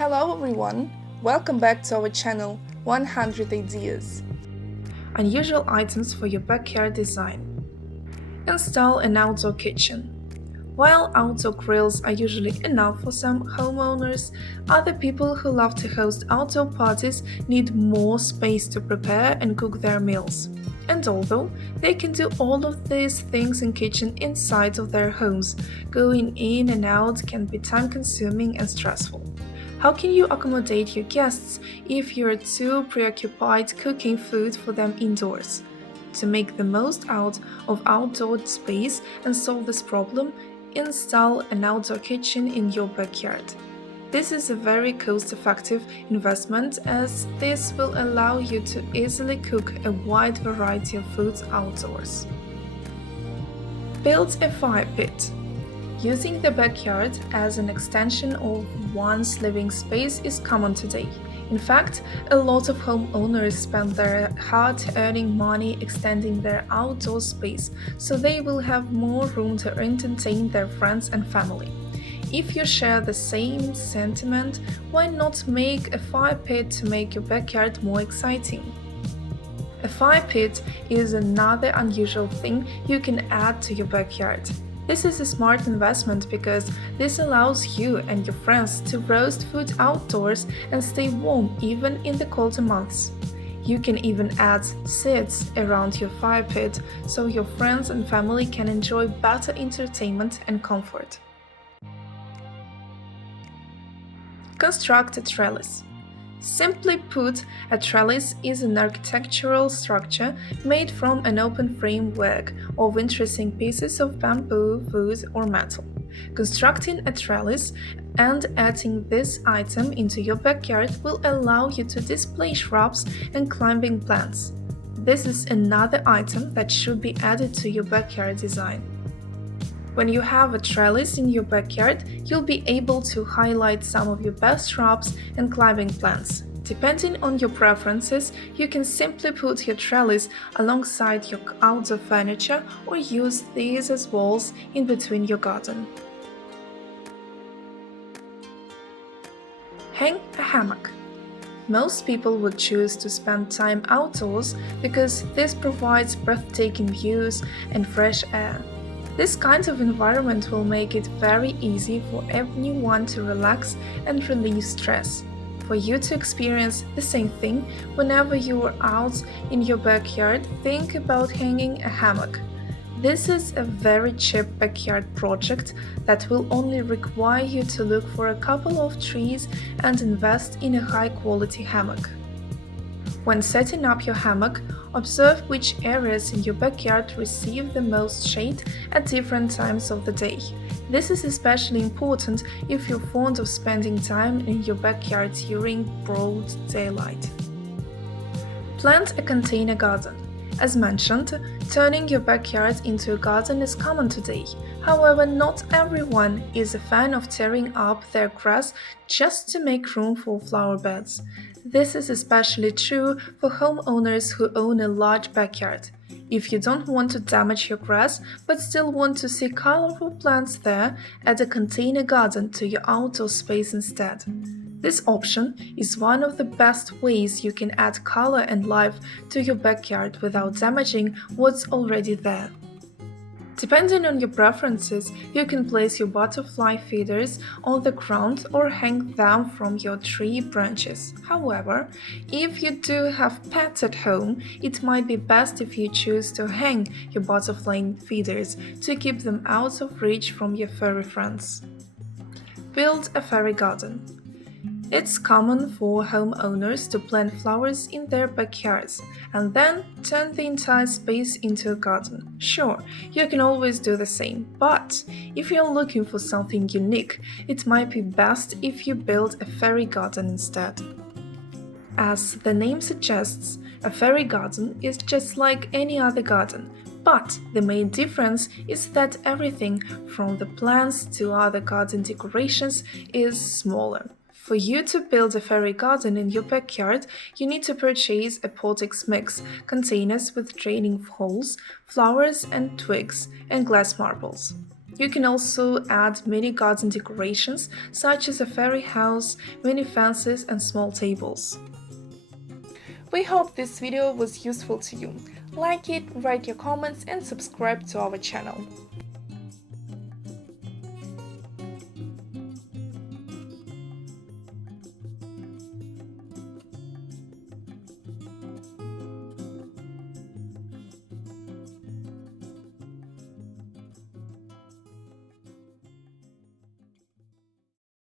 Hello everyone, welcome back to our channel 100 Ideas. Unusual items for your backyard design. Install an outdoor kitchen. While outdoor grills are usually enough for some homeowners, other people who love to host outdoor parties need more space to prepare and cook their meals. And although they can do all of these things in kitchen inside of their homes, going in and out can be time-consuming and stressful. How can you accommodate your guests if you're too preoccupied cooking food for them indoors? To make the most out of outdoor space and solve this problem, install an outdoor kitchen in your backyard. This is a very cost-effective investment as this will allow you to easily cook a wide variety of foods outdoors. Build a fire pit. Using the backyard as an extension of one's living space is common today. In fact, a lot of homeowners spend their hard-earned money extending their outdoor space, so they will have more room to entertain their friends and family. If you share the same sentiment, why not make a fire pit to make your backyard more exciting? A fire pit is another unusual thing you can add to your backyard. This is a smart investment because this allows you and your friends to roast food outdoors and stay warm even in the colder months. You can even add seats around your fire pit so your friends and family can enjoy better entertainment and comfort. Construct a trellis. Simply put, a trellis is an architectural structure made from an open framework of interesting pieces of bamboo, wood, or metal. Constructing a trellis and adding this item into your backyard will allow you to display shrubs and climbing plants. This is another item that should be added to your backyard design. When you have a trellis in your backyard, you'll be able to highlight some of your best shrubs and climbing plants. Depending on your preferences, you can simply put your trellis alongside your outdoor furniture or use these as walls in between your garden. Hang a hammock. Most people would choose to spend time outdoors because this provides breathtaking views and fresh air. This kind of environment will make it very easy for everyone to relax and relieve stress. For you to experience the same thing whenever you are out in your backyard, think about hanging a hammock. This is a very cheap backyard project that will only require you to look for a couple of trees and invest in a high-quality hammock. When setting up your hammock, observe which areas in your backyard receive the most shade at different times of the day. This is especially important if you're fond of spending time in your backyard during broad daylight. Plant a container garden. As mentioned, turning your backyard into a garden is common today. However, not everyone is a fan of tearing up their grass just to make room for flower beds. This is especially true for homeowners who own a large backyard. If you don't want to damage your grass but still want to see colorful plants there, add a container garden to your outdoor space instead. This option is one of the best ways you can add color and life to your backyard without damaging what's already there. Depending on your preferences, you can place your butterfly feeders on the ground or hang them from your tree branches. However, if you do have pets at home, it might be best if you choose to hang your butterfly feeders to keep them out of reach from your furry friends. Build a fairy garden. It's common for homeowners to plant flowers in their backyards and then turn the entire space into a garden. Sure, you can always do the same, but if you're looking for something unique, it might be best if you build a fairy garden instead. As the name suggests, a fairy garden is just like any other garden, but the main difference is that everything from the plants to other garden decorations is smaller. For you to build a fairy garden in your backyard, you need to purchase a pottex mix, containers with draining holes, flowers and twigs, and glass marbles. You can also add mini garden decorations such as a fairy house, mini fences and small tables. We hope this video was useful to you. Like it, write your comments and subscribe to our channel.